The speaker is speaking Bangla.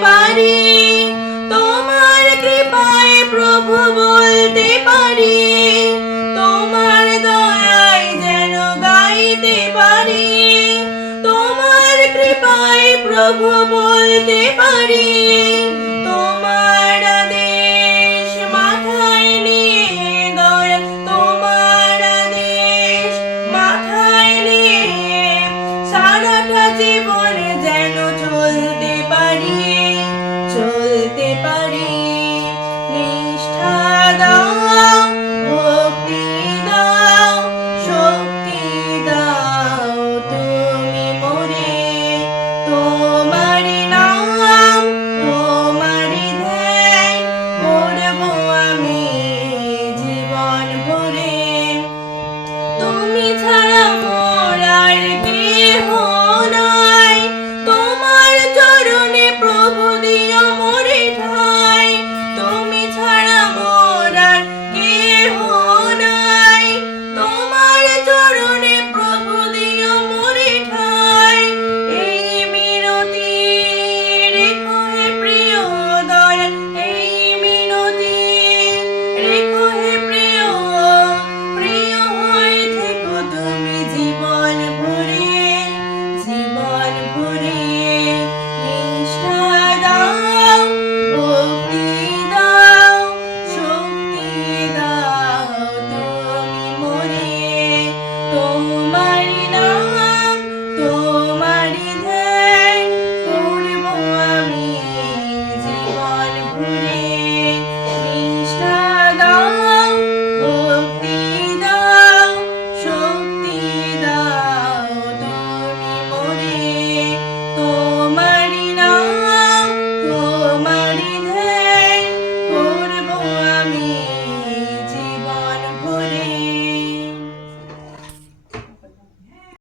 পারি। তোমার কৃপায় প্রভু বলতে পারি। তোমার দয়ায় যেন গাইতে পারি। তোমার কৃপায় প্রভু বলতে পারি। তোমার আদেশ ছাড়া মোর বিহু